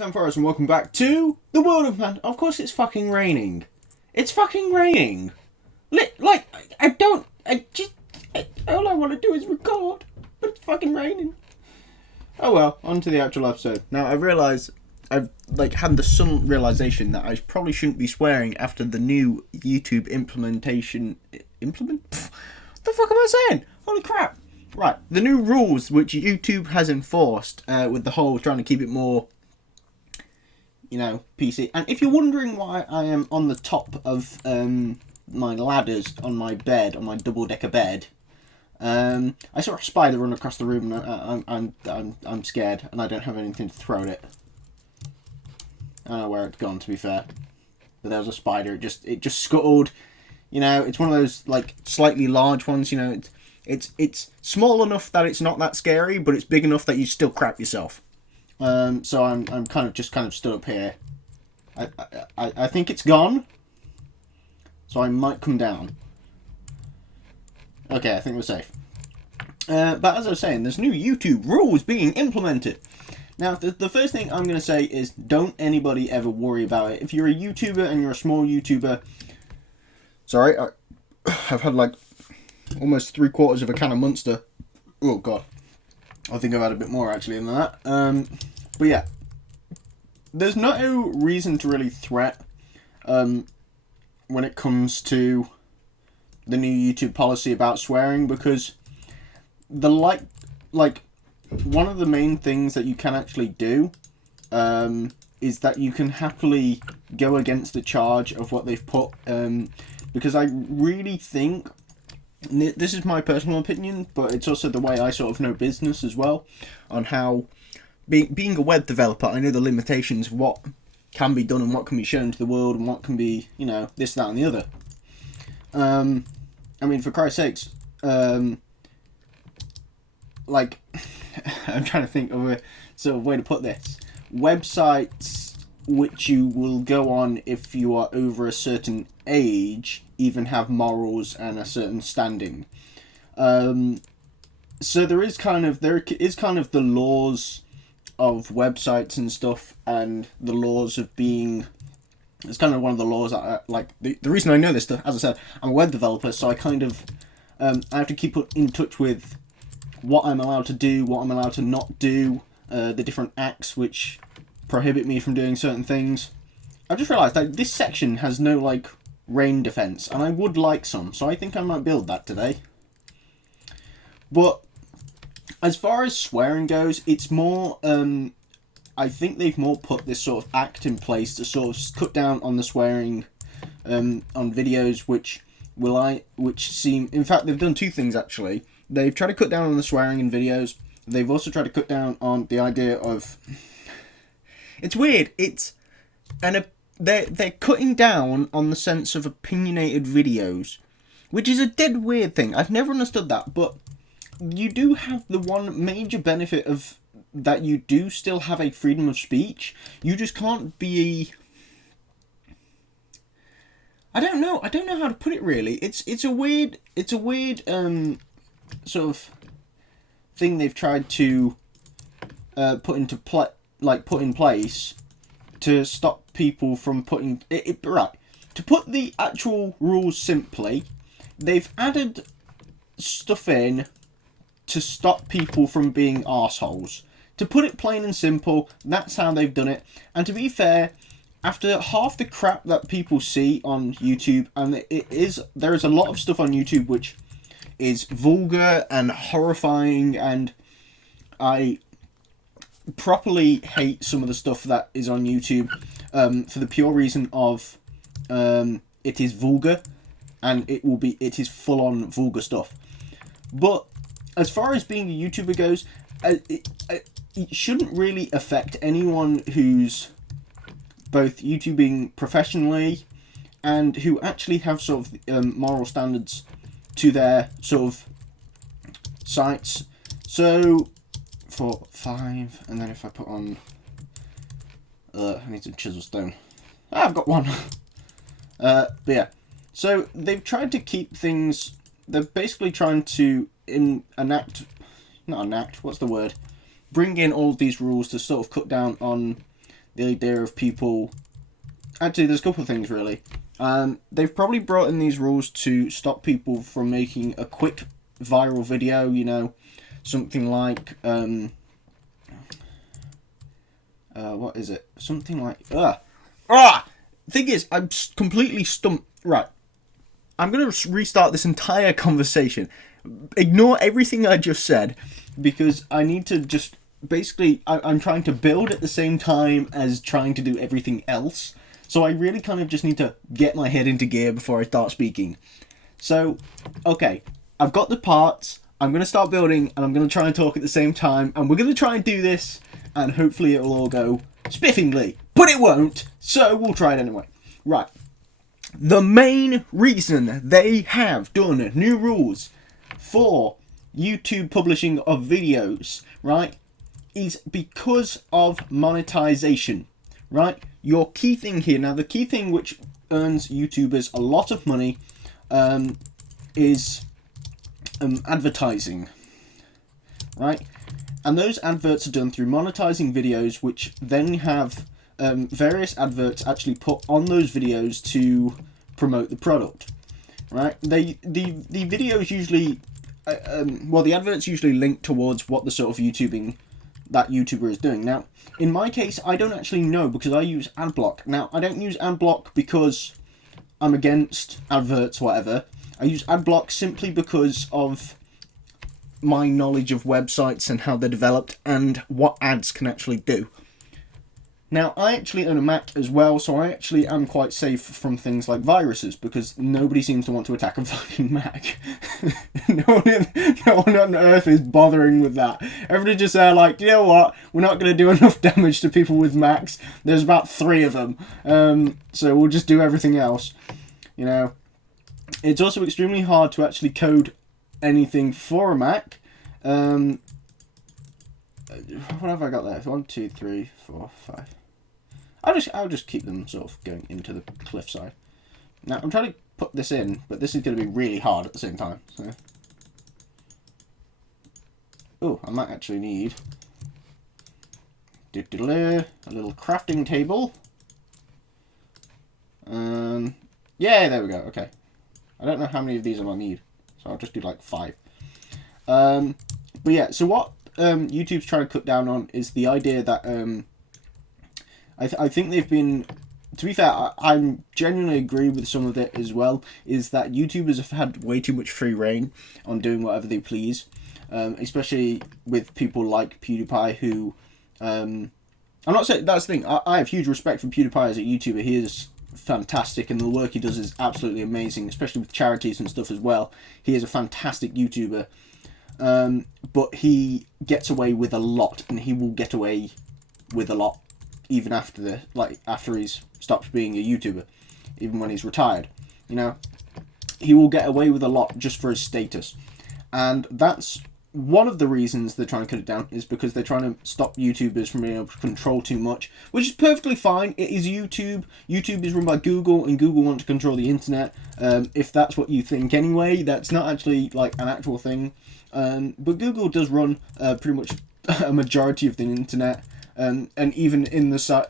I'm Farrahs and welcome back to the world of man. Of course it's fucking raining. It's fucking raining. All I want to do is record, but it's fucking raining. Oh well, on to the actual episode. Now I've realised, I've had the sudden realisation that I probably shouldn't be swearing after the new YouTube implementation. What the fuck am I saying? Holy crap. Right, the new rules which YouTube has enforced with the whole trying to keep it more, PC. And if you're wondering why I am on the top of my ladders on my bed, on my double-decker bed, I saw a spider run across the room and I'm scared and I don't have anything to throw at it. I don't know where it's gone, to be fair. But there was a spider, it just scuttled. It's one of those, slightly large ones, It's small enough that it's not that scary, but it's big enough that you still crap yourself. So I'm kind of stood up here. I think it's gone. So I might come down. Okay, I think we're safe. But as I was saying, there's new YouTube rules being implemented. Now, the first thing I'm going to say is don't anybody ever worry about it. If you're a YouTuber and you're a small YouTuber... Sorry, I've had almost 3/4 of a can of Munster. Oh god, I think I've had a bit more actually than that. But yeah, there's no reason to really threat when it comes to the new YouTube policy about swearing, because the one of the main things that you can actually do is that you can happily go against the charge of what they've put, because I really think, this is my personal opinion, but it's also the way I sort of know business as well, on how, being a web developer, I know the limitations of what can be done and what can be shown to the world and what can be, this, that and the other. I mean, for Christ's sakes, I'm trying to think of a sort of way to put this. Websites which you will go on if you are over a certain age even have morals and a certain standing. So there is kind of the laws of websites and stuff, and the laws of being... It's kind of one of the laws that the reason I know this stuff, as I said, I'm a web developer, so I kind of I have to keep in touch with what I'm allowed to do, what I'm allowed to not do, the different acts which prohibit me from doing certain things. I've just realised that this section has no rain defense, and I would like some, so I think I might build that today. But as far as swearing goes, it's more I think they've more put this sort of act in place to sort of cut down on the swearing on videos, which seem... In fact, they've done two things actually. They've tried to cut down on the swearing in videos. They've also tried to cut down on the idea of... It's weird. They're cutting down on the sense of opinionated videos, which is a dead weird thing. I've never understood that, but you do have the one major benefit of that. You do still have a freedom of speech. You just can't be... I don't know how to put it really. It's a weird sort of thing they've tried to put in place to stop people from putting it right. To put the actual rules simply, they've added stuff in to stop people from being arseholes. To put it plain and simple, that's how they've done it. And to be fair, after half the crap that people see on YouTube, and there is a lot of stuff on YouTube which is vulgar and horrifying, and I properly hate some of the stuff that is on YouTube for the pure reason of it is vulgar, and it is full on vulgar stuff. But as far as being a YouTuber goes, it shouldn't really affect anyone who's both YouTubing professionally and who actually have sort of moral standards to their sort of sites. So 4, 5, and then if I put on... I need some chisel stone. I've got one. But yeah. So they've tried to keep things... They're basically trying to bring in all these rules to sort of cut down on the idea of people... Actually, there's a couple of things, really. They've probably brought in these rules to stop people from making a quick viral video, you know, something like... what is it? Something like... Thing is, I'm completely stumped. Right. I'm going to restart this entire conversation. Ignore everything I just said, because I need to just... Basically, I'm trying to build at the same time as trying to do everything else. So I really kind of just need to get my head into gear before I start speaking. So, okay. I've got the parts. I'm going to start building, and I'm going to try and talk at the same time. And we're going to try and do this, and hopefully it'll all go spiffingly. But it won't, so we'll try it anyway. Right. The main reason they have done new rules for YouTube publishing of videos, right, is because of monetization, right? Your key thing here, now the key thing which earns YouTubers a lot of money is advertising, right? And those adverts are done through monetizing videos, which then have various adverts actually put on those videos to promote the product, right? The videos usually, the adverts usually link towards what the sort of YouTubing that YouTuber is doing. Now, in my case, I don't actually know because I use AdBlock. Now, I don't use AdBlock because I'm against adverts or whatever. I use AdBlock simply because of my knowledge of websites and how they're developed and what ads can actually do. Now, I actually own a Mac as well, so I actually am quite safe from things like viruses, because nobody seems to want to attack a fucking Mac. no one on earth is bothering with that. Everybody just there like, you know what, we're not going to do enough damage to people with Macs. There's about 3 of them, so we'll just do everything else. You know, it's also extremely hard to actually code anything for a Mac. What have I got there? 1, 2, 3, 4, 5. I'll just keep them sort of going into the cliffside. Now I'm trying to put this in, but this is going to be really hard at the same time. So, oh, I might actually need a little crafting table. Yeah, there we go. Okay, I don't know how many of these I might need, so I'll just do like 5. But yeah, so what YouTube's trying to cut down on is the idea that I think they've been, to be fair, I genuinely agree with some of it as well, is that YouTubers have had way too much free reign on doing whatever they please, especially with people like PewDiePie, who, I'm not saying, that's the thing, I have huge respect for PewDiePie as a YouTuber. He is fantastic, and the work he does is absolutely amazing, especially with charities and stuff as well. He is a fantastic YouTuber. But he gets away with a lot, and he will get away with a lot even after he's stopped being a YouTuber, even when he's retired. You know, he will get away with a lot just for his status, and that's one of the reasons they're trying to cut it down, is because they're trying to stop YouTubers from being able to control too much, which is perfectly fine. It is YouTube. YouTube is run by Google, and Google want to control the internet. If that's what you think anyway, that's not actually like an actual thing. But Google does run pretty much a majority of the internet, and even in the sort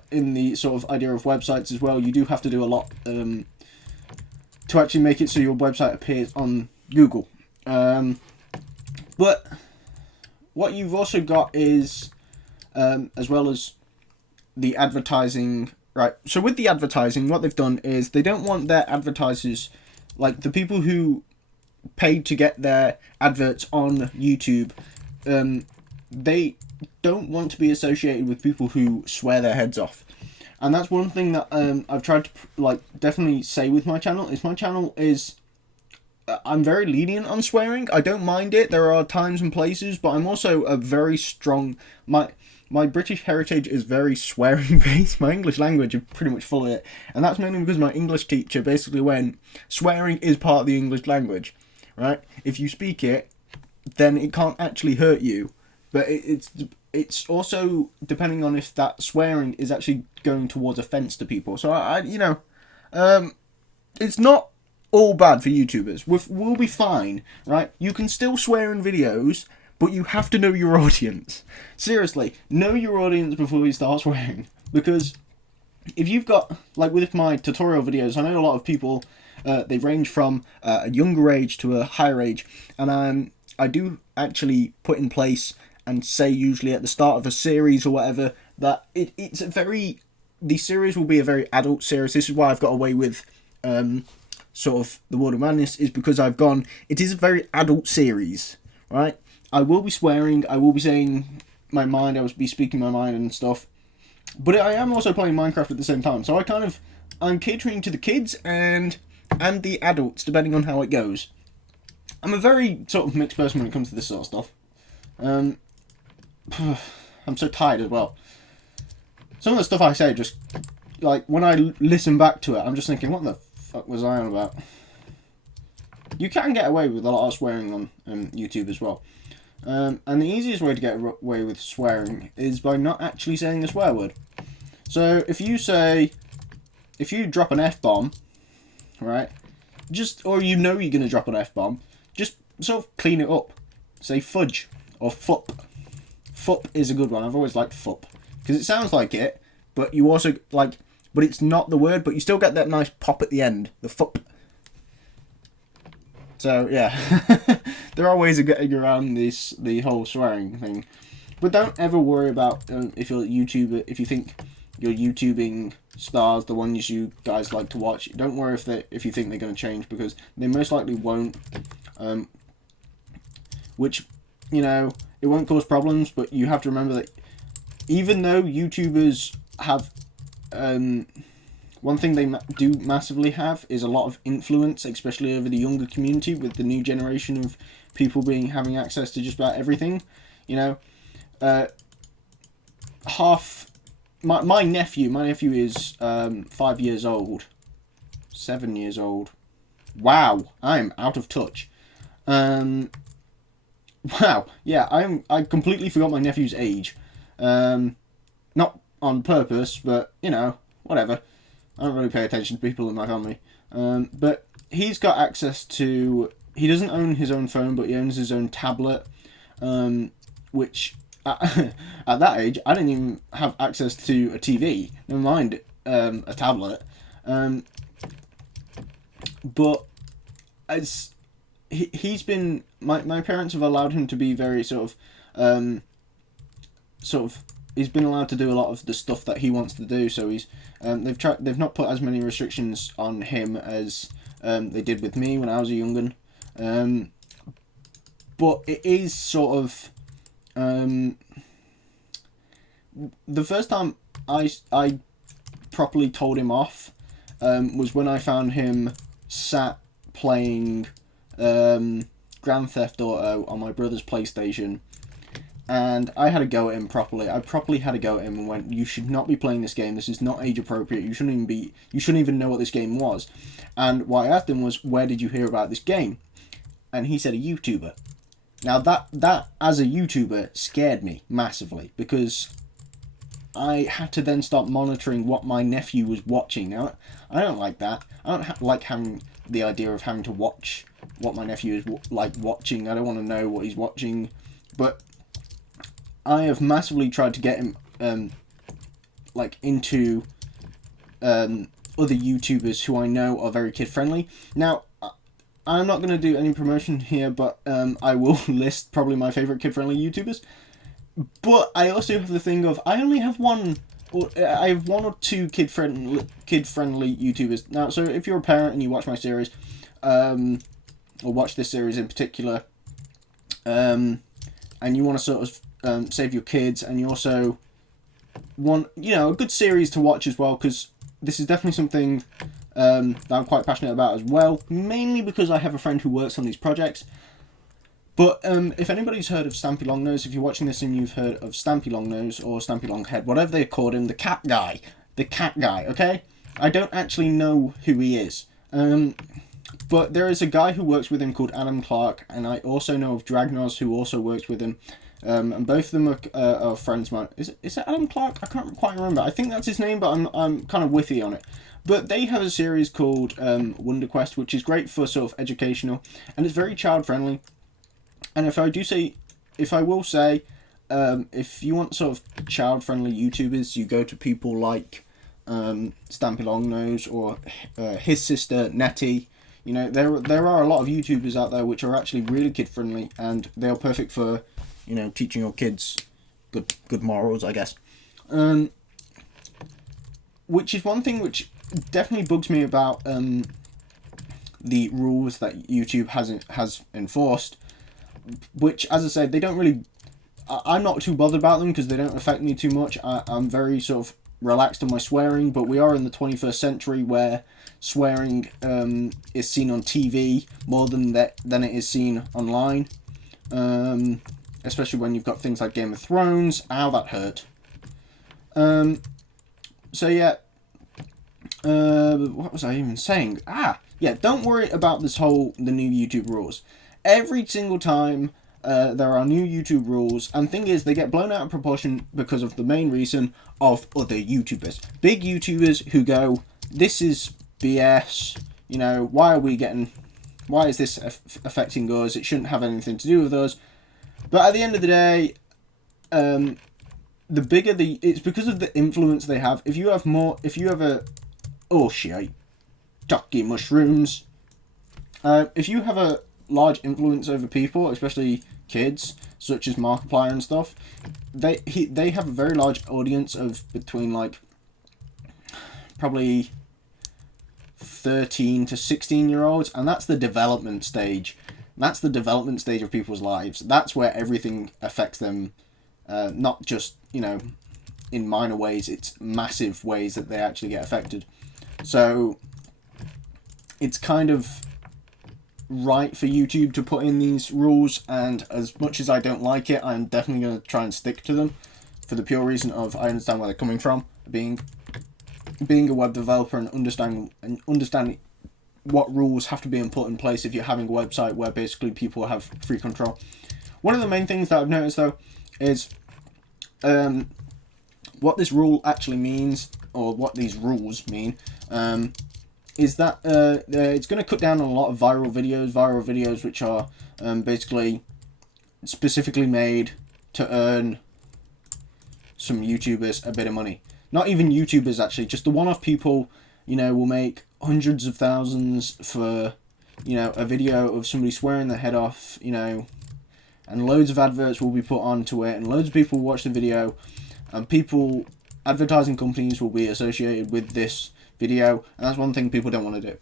of idea of websites as well, you do have to do a lot to actually make it so your website appears on Google. But what you've also got is, as well as the advertising, right? So with the advertising, what they've done is they don't want their advertisers, like the people who paid to get their adverts on YouTube, they don't want to be associated with people who swear their heads off. And that's one thing that I've tried to definitely say with my channel, is my channel is, I'm very lenient on swearing. I don't mind it. There are times and places, but I'm also a very strong, my British heritage is very swearing based. My English language is pretty much full of it, and that's mainly because my English teacher basically went, swearing is part of the English language. Right? If you speak it, then it can't actually hurt you. But it's also depending on if that swearing is actually going towards offence to people. So it's not all bad for YouTubers. We'll be fine, right? You can still swear in videos, but you have to know your audience. Seriously, know your audience before you start swearing. because if you've got, like with my tutorial videos, I know a lot of people, they range from a younger age to a higher age, and I do actually put in place and say usually at the start of a series or whatever that it's a very, the series will be a very adult series. This is why I've got away with sort of the World of Madness, is because I've gone, it is a very adult series, right? I will be swearing, I will be saying my mind, I will be speaking my mind and stuff, but I am also playing Minecraft at the same time, so I'm catering to the kids and the adults, depending on how it goes. I'm a very sort of mixed person when it comes to this sort of stuff. I'm so tired as well. Some of the stuff I say, just like when I listen back to it, I'm just thinking, what the fuck was I on about? You can get away with a lot of swearing on YouTube as well. And the easiest way to get away with swearing is by not actually saying a swear word. So if you drop an F-bomb, right, or you know you're going to drop an F-bomb, just sort of clean it up. Say fudge or fup. Fup is a good one. I've always liked fup because it sounds like it, but you also but it's not the word, but you still get that nice pop at the end, the fup. So yeah, there are ways of getting around the whole swearing thing, but don't ever worry about if you're a YouTuber, if you think your YouTubing stars, the ones you guys like to watch. Don't worry if you think they're going to change, because they most likely won't. Which, you know, it won't cause problems, but you have to remember that even though YouTubers have one thing they do massively have is a lot of influence, especially over the younger community, with the new generation of people having access to just about everything. You know, my nephew is 5 years old, 7 years old. Wow, I'm out of touch. Wow, yeah, I completely forgot my nephew's age. Not on purpose, but you know, whatever. I don't really pay attention to people in my family. But he's got access to... He doesn't own his own phone, but he owns his own tablet, which at that age, I didn't even have access to a TV, never mind a tablet. But as he's been... My parents have allowed him to be very sort of... He's been allowed to do a lot of the stuff that he wants to do, so they've not put as many restrictions on him as they did with me when I was a young'un. But it is sort of the first time I properly told him off was when I found him sat playing Grand Theft Auto on my brother's PlayStation. And I had a go at him properly. I properly had a go at him and went, "You should not be playing this game. This is not age appropriate. You shouldn't even know what this game was." And what I asked him was, "Where did you hear about this game?" And he said, "A YouTuber." Now that as a YouTuber scared me massively, because I had to then start monitoring what my nephew was watching. Now I don't like that. I don't like having the idea of having to watch what my nephew is watching. I don't want to know what he's watching, but I have massively tried to get him into other YouTubers who I know are very kid friendly. Now, I'm not going to do any promotion here, but I will list probably my favourite kid friendly YouTubers. But I also have the thing of I have one or two kid friendly YouTubers. Now, so if you're a parent and you watch my series, or watch this series in particular, and you want to sort of save your kids, and you also want, you know, a good series to watch as well, because this is definitely something that I'm quite passionate about as well, mainly because I have a friend who works on these projects. But if anybody's heard of Stampy Longnose, if you're watching this and you've heard of Stampy Longnose or Stampy Longhead, whatever they called him, the cat guy, okay? I don't actually know who he is. But there is a guy who works with him called Adam Clark, and I also know of Dragnos, who also works with him. And both of them are friends of mine. Is it Adam Clark? I can't quite remember. I think that's his name, but I'm kind of whiffy on it. But they have a series called Wonder Quest, which is great for sort of educational, and it's very child friendly. And if I will say, if you want sort of child-friendly YouTubers, you go to people like Stampy Longnose or his sister Nettie. You know, there are a lot of YouTubers out there which are actually really kid-friendly, and they are perfect for, you know, teaching your kids good morals, I guess. Which is one thing which definitely bugs me about the rules that YouTube has enforced. Which, as I said, they don't really. I'm not too bothered about them because they don't affect me too much. I'm very sort of relaxed on my swearing, but we are in the 21st century where swearing is seen on TV more than it is seen online. Especially when you've got things like Game of Thrones. Ow, that hurt. So yeah. What was I even saying? Yeah, don't worry about the new YouTube rules. Every single time there are new YouTube rules, and thing is, they get blown out of proportion because of the main reason of other YouTubers. Big YouTubers who go, this is BS, you know, why is this affecting us? It shouldn't have anything to do with us. But at the end of the day, it's because of the influence they have. If you have oh shit, ducky mushrooms. If you have a large influence over people, especially kids, such as Markiplier and stuff, they have a very large audience of between like probably 13 to 16-year-olds, and that's the development stage. That's the development stage of people's lives. That's where everything affects them, not just, you know, in minor ways. It's massive ways that they actually get affected. So it's kind of right for YouTube to put in these rules, and as much as I don't like it, I'm definitely going to try and stick to them for the pure reason of I understand where they're coming from, being a web developer and understanding what rules have to be put in place if you're having a website where basically people have free control. One of the main things that I've noticed though is what this rule actually means, or what these rules mean, is that it's going to cut down on a lot of viral videos which are basically specifically made to earn some YouTubers a bit of money. Not even YouTubers, actually, just the one-off people, you know, will make hundreds of thousands for, you know, a video of somebody swearing their head off, you know, and loads of adverts will be put onto it, and loads of people will watch the video, and advertising companies will be associated with this video, and that's one thing people don't want to do.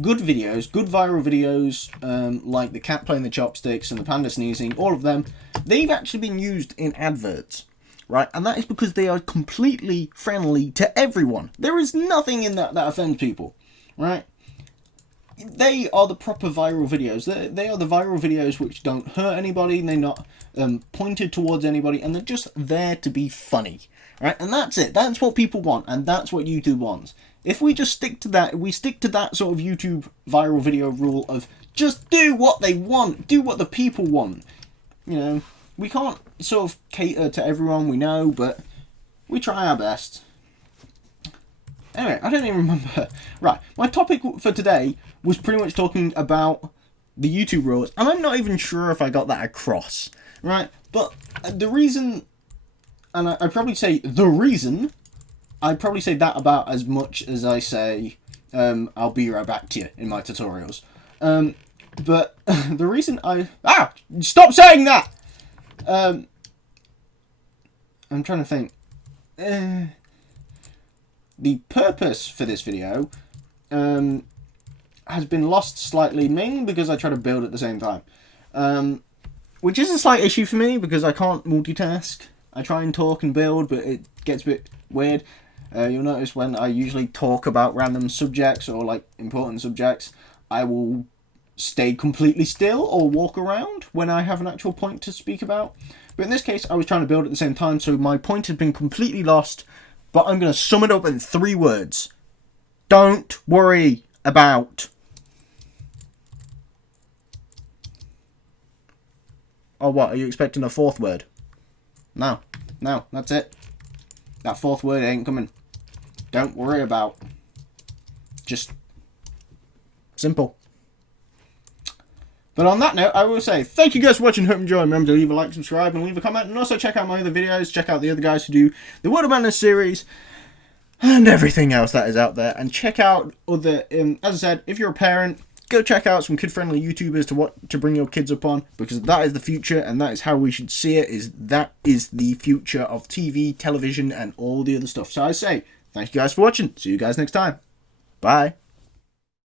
Good videos, good viral videos, like the cat playing the chopsticks and the panda sneezing, all of them, they've actually been used in adverts, right? And that is because they are completely friendly to everyone. There is nothing in that offends people, right? They are the proper viral videos. They are the viral videos which don't hurt anybody, they're not pointed towards anybody, and they're just there to be funny, right? And that's it. That's what people want, and that's what YouTube wants. If we just stick to that, we stick to that sort of YouTube viral video rule of just do what they want, do what the people want. You know, we can't sort of cater to everyone, we know, but we try our best. Anyway, I don't even remember. Right, my topic for today was pretty much talking about the YouTube rules, and I'm not even sure if I got that across, right? But the reason, and I'd probably say the reason, I'd probably say that about as much as I say, I'll be right back to you in my tutorials. But the reason stop saying that! I'm trying to think. The purpose for this video has been lost slightly, mainly because I try to build at the same time. Which is a slight issue for me, because I can't multitask. I try and talk and build, but it gets a bit weird. You'll notice when I usually talk about random subjects or like important subjects, I will stay completely still or walk around when I have an actual point to speak about. But in this case, I was trying to build at the same time, so my point had been completely lost. But I'm going to sum it up in 3 words. Don't worry about. Oh, what? Are you expecting a 4th word? No, that's it. That 4th word ain't coming. Don't worry about. Just simple. But on that note, I will say thank you guys for watching. Hope you enjoy. Remember to leave a like, subscribe, and leave a comment. And also check out my other videos. Check out the other guys who do the World of Madness series and everything else that is out there. And check out other, as I said, if you're a parent, go check out some kid-friendly YouTubers to bring your kids up on, because that is the future, and that is how we should see it. That is the future of TV, television, and all the other stuff. So I say thank you guys for watching. See you guys next time. Bye.